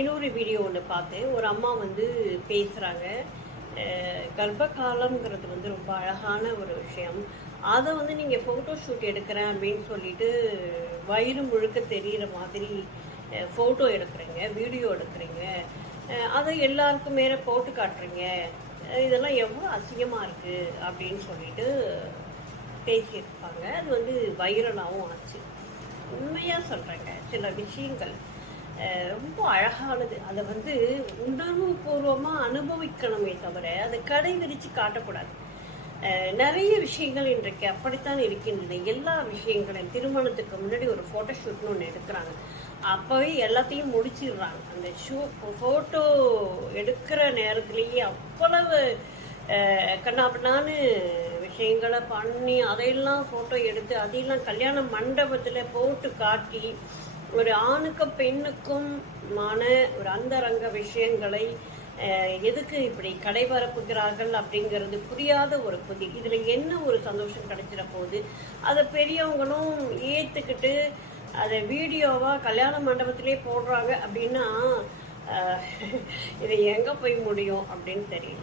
இன்னொரு வீடியோ ஒன்று பார்த்தேன். ஒரு அம்மா வந்து பேசுகிறாங்க கர்ப்ப காலம்ங்கிறது வந்து ரொம்ப அழகான ஒரு விஷயம். அதை வந்து நீங்கள் ஃபோட்டோ ஷூட் எடுக்கிறேன் அப்படின்னு சொல்லிட்டு வயிறு முழுக்க தெரிகிற மாதிரி ஃபோட்டோ எடுக்கிறீங்க வீடியோ எடுக்கிறீங்க. அதை எல்லாருக்கும் மேலே போட்டு காட்டுறீங்க. இதெல்லாம் எவ்வளோ அசிங்கமாக இருக்குது அப்படின்னு சொல்லிட்டு பேசியிருப்பாங்க. அது வந்து வைரலாகவும் ஆச்சு. உண்மையாக சொல்கிறேங்க சில விஷயங்கள். ரொம்ப அழகானது. அதை வந்து உணர்வு பூர்வமாக அனுபவிக்கணுமே தவிர அதை கடை விரித்து காட்டக்கூடாது நிறைய விஷயங்கள் இன்றைக்கு அப்படித்தான் இருக்கின்றன. எல்லா விஷயங்களையும் திருமணத்துக்கு முன்னாடி ஒரு ஃபோட்டோ ஷூட்னு ஒன்று எடுக்கிறாங்க. அப்போவே எல்லாத்தையும் முடிச்சிடுறாங்க. அந்த ஷூ ஃபோட்டோ எடுக்கிற நேரத்துலேயே அவ்வளவு அஹ், விஷயங்களை பண்ணி அதையெல்லாம் ஃபோட்டோ எடுத்து அதையெல்லாம் கல்யாண மண்டபத்தில் போட்டு காட்டி ஒரு ஆணுக்கும் பெண்ணுக்கும் மான ஒரு அந்தரங்க விஷயங்களை எதுக்கு இப்படி கடைபரப்புகிறார்கள் அப்படிங்கிறது புரியாத ஒரு புதி இதில் என்ன ஒரு சந்தோஷம் கிடைச்சிட போகுது அதை பெரியவங்களும் ஏற்றுக்கிட்டு அதை வீடியோவாக கல்யாண மண்டபத்திலே போடுறாங்க அப்படின்னா இதை இது போய் முடியும் அப்படின்னு தெரியல.